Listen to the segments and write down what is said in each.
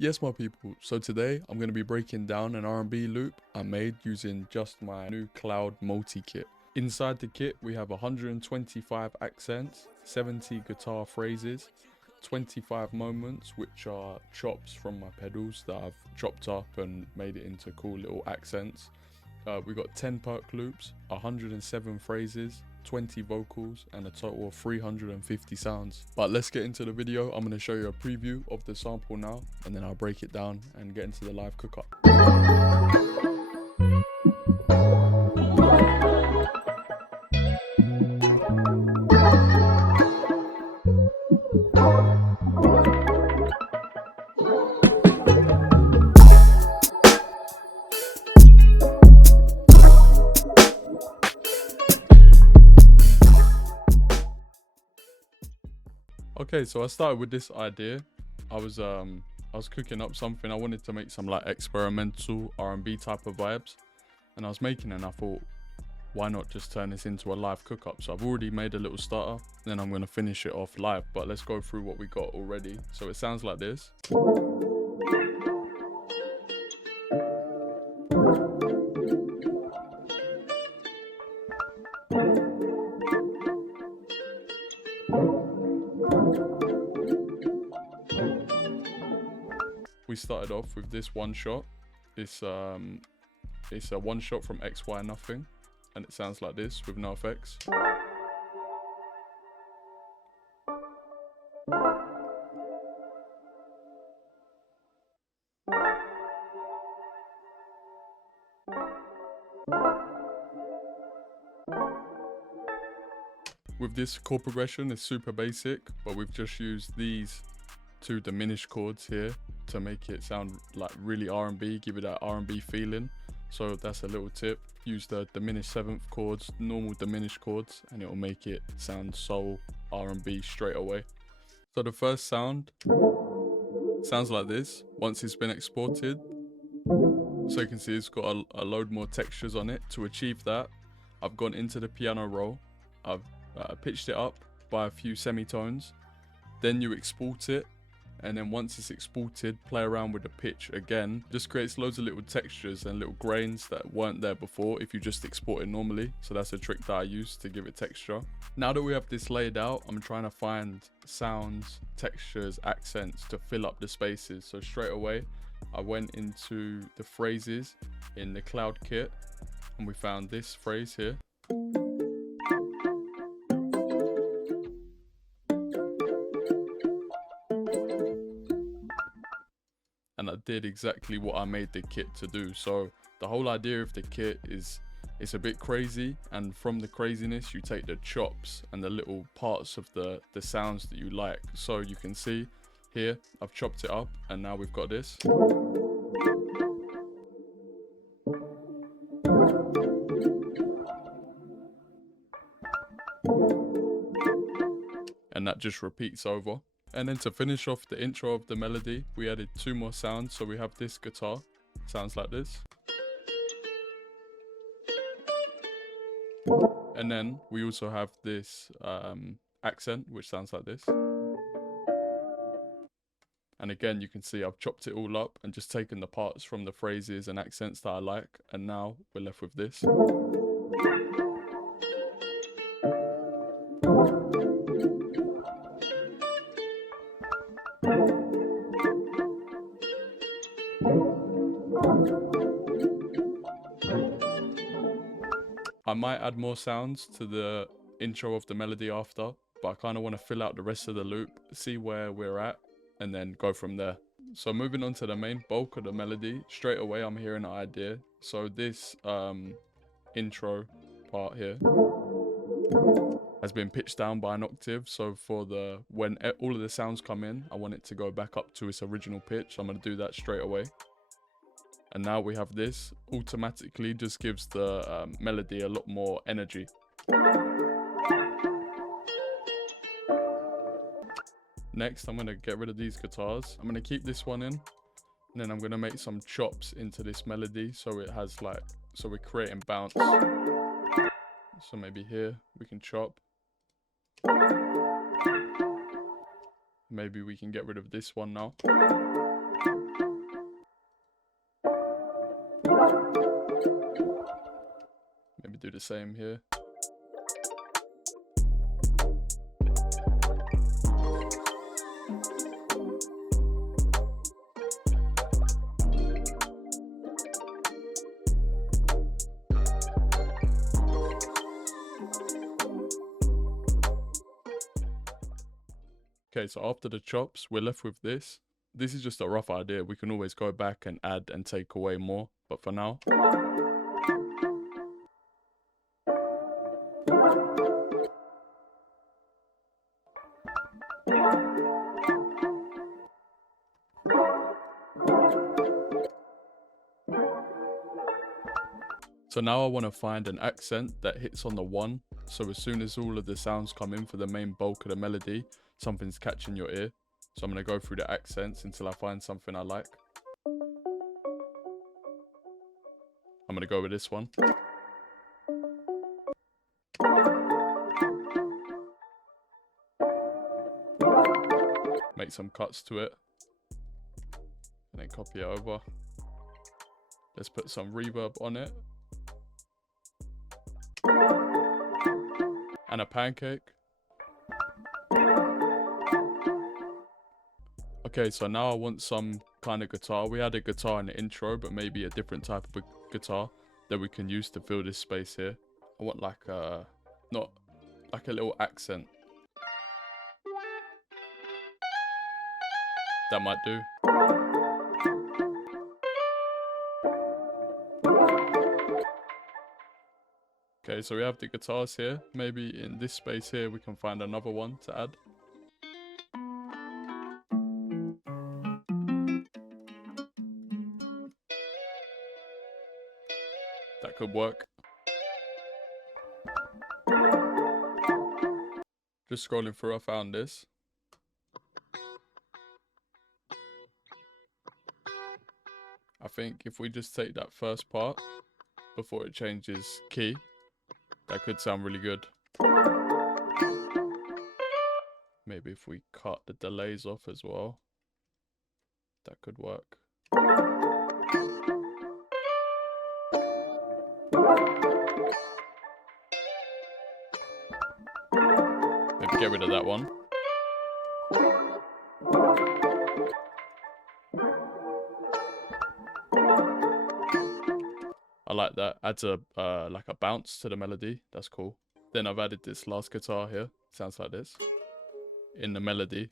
Yes, my people, so today I'm going to be breaking down an R&B loop I made using just my new cloud multi-kit. Inside the kit we have 125 accents, 70 guitar phrases, 25 moments which are chops from my pedals that I've chopped up and made it into cool little accents. We got 10 PERC loops, 107 phrases, 20 vocals and a total of 350 sounds. But let's get into the video. I'm going to show you a preview of the sample now and then I'll break it down and get into the live cook up. Okay, so I started with this idea. I was cooking up something. I wanted to make some like experimental R&B type of vibes, and I was making it and I thought, why not just turn this into a live cook up? So I've already made a little starter, then I'm going to finish it off live. But let's go through what we got already. So it sounds like this. We started off with this one shot. It's a one shot from XY Nothing, and it sounds like this with no effects. With this chord progression, it's super basic, but we've just used these two diminished chords here to make it sound like really R&B, give it that R&B feeling. So that's a little tip. Use the diminished 7th chords, normal diminished chords, and it will make it sound soul R&B straight away. So the first sound sounds like this once it's been exported. So you can see it's got a load more textures on it. To achieve that, I've gone into the piano roll. I've pitched it up by a few semitones. Then you export it. And then once it's exported, play around with the pitch again. Just creates loads of little textures and little grains that weren't there before if you just export it normally. So that's a trick that I use to give it texture. Now that we have this laid out, I'm trying to find sounds, textures, accents to fill up the spaces. So straight away, I went into the phrases in the cloud kit and we found this phrase here. And I did exactly what I made the kit to do. So the whole idea of the kit is it's a bit crazy, and from the craziness you take the chops and the little parts of the sounds that you like. So you can see here I've chopped it up and now we've got this. And that just repeats over. And then to finish off the intro of the melody, we added 2 more sounds. So we have this guitar, sounds like this. And then we also have this accent, which sounds like this. And again, you can see I've chopped it all up and just taken the parts from the phrases and accents that I like. And now we're left with this. I might add more sounds to the intro of the melody after, but I kind of want to fill out the rest of the loop, see where we're at, and then go from there. So moving on to the main bulk of the melody, straight away I'm hearing an idea. So this intro part here has been pitched down by an octave. So for when all of the sounds come in, I want it to go back up to its original pitch. I'm going to do that straight away. And now we have this, automatically just gives the melody a lot more energy. Next, I'm going to get rid of these guitars. I'm going to keep this one in, and then I'm going to make some chops into this melody so it has like, so we're creating bounce. So maybe here we can chop. Maybe we can get rid of this one now. Maybe do the same here. Okay, so after the chops, we're left with this. This is just a rough idea. We can always go back and add and take away more. But for now, so now I want to find an accent that hits on the 1. So as soon as all of the sounds come in for the main bulk of the melody, something's catching your ear. So I'm going to go through the accents until I find something I like. I'm going to go with this one. Make some cuts to it. And then copy it over. Let's put some reverb on it. And a pancake. Okay, so now I want some kind of guitar. We had a guitar in the intro, but maybe a different type of a guitar that we can use to fill this space here. I want like a, not like a little accent. That might do. Okay, so we have the guitars here. Maybe in this space here we can find another one to add. That could work. Just scrolling through, I found this. I think if we just take that first part before it changes key, that could sound really good. Maybe if we cut the delays off as well, that could work. Maybe get rid of that one. I like that. Adds a like a bounce to the melody. That's cool. Then I've added this last guitar here. Sounds like this in the melody.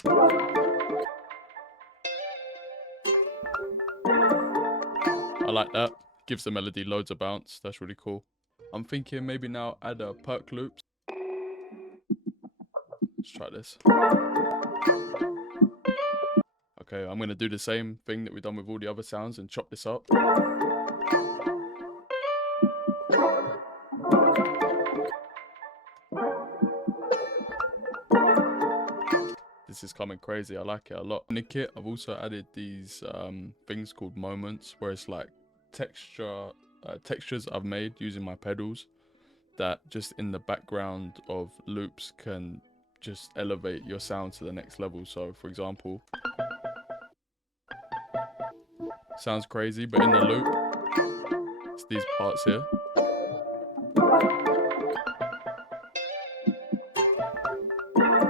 I like that. Gives the melody loads of bounce. That's really cool. I'm thinking maybe now add a PERC loop. Let's try this. Okay, I'm going to do the same thing that we've done with all the other sounds and chop this up. This is coming crazy. I like it a lot. In the kit, I've also added these things called moments, where it's like textures I've made using my pedals that just in the background of loops can just elevate your sound to the next level. So for example, sounds crazy, but in the loop, it's these parts here.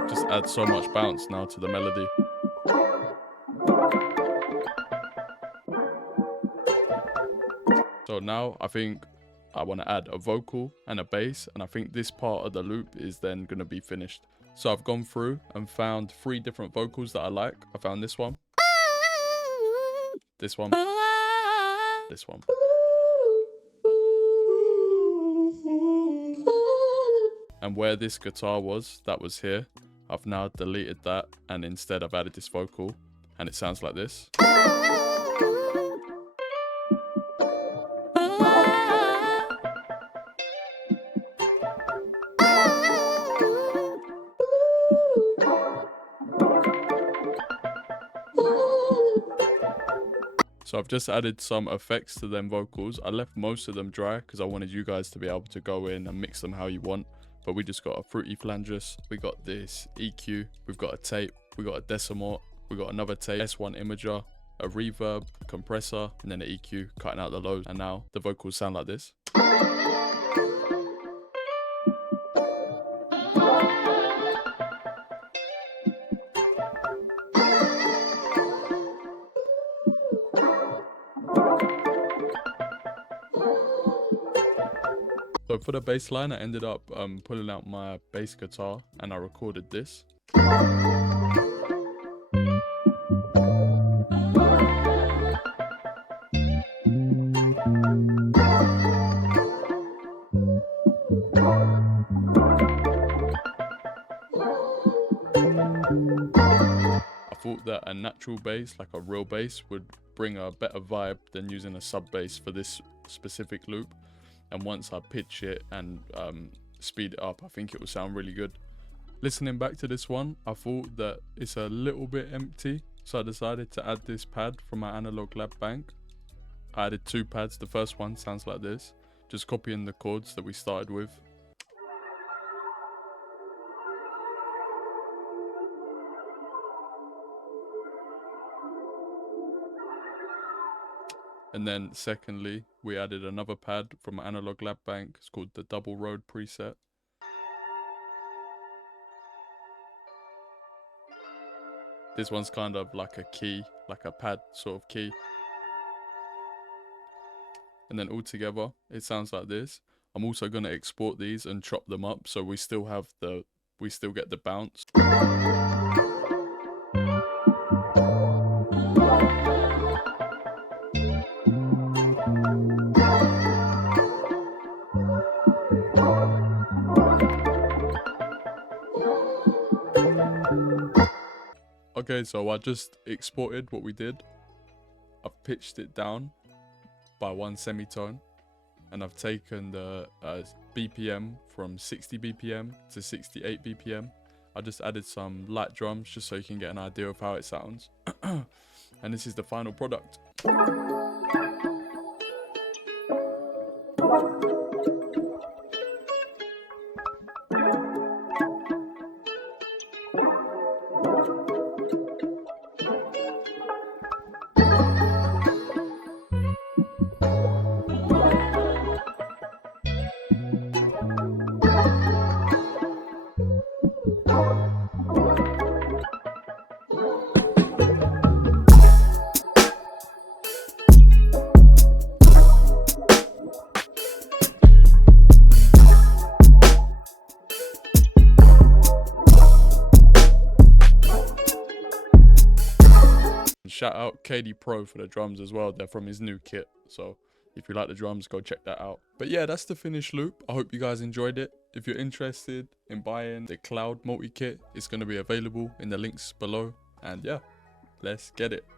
Just adds so much bounce now to the melody. So now I think I want to add a vocal and a bass, and I think this part of the loop is then going to be finished. So I've gone through and found 3 different vocals that I like. I found this one, this one, this one. And where this guitar was, that was here. I've now deleted that, and instead I've added this vocal, and it sounds like this. So I've just added some effects to them vocals. I left most of them dry because I wanted you guys to be able to go in and mix them how you want. But we just got a fruity flanges, we got this EQ, we've got a tape, we got a decimal, we got another tape, S1 imager, a reverb, compressor, and then an EQ, cutting out the lows. And now the vocals sound like this. So for the bass line, I ended up pulling out my bass guitar and I recorded this. I thought that a natural bass, like a real bass, would bring a better vibe than using a sub bass for this specific loop. And once I pitch it and speed it up, I think it will sound really good. Listening back to this one, I thought that it's a little bit empty, so I decided to add this pad from my analog lab bank. I added 2 pads. The first one sounds like this, just copying the chords that we started with. And then secondly, we added another pad from an analog lab bank. It's called the Double Road preset. This one's kind of like a key, like a pad sort of key. And then all together, it sounds like this. I'm also going to export these and chop them up so we still get the bounce. Okay, so I just exported what we did. I've pitched it down by 1 semitone, and I've taken the BPM from 60 BPM to 68 BPM. I just added some light drums just so you can get an idea of how it sounds. And this is the final product. Shout out KD Pro for the drums as well. They're from his new kit. So if you like the drums, go check that out. But yeah, that's the finished loop. I hope you guys enjoyed it. If you're interested in buying the Cloud multi-kit, it's going to be available in the links below. And yeah, let's get it.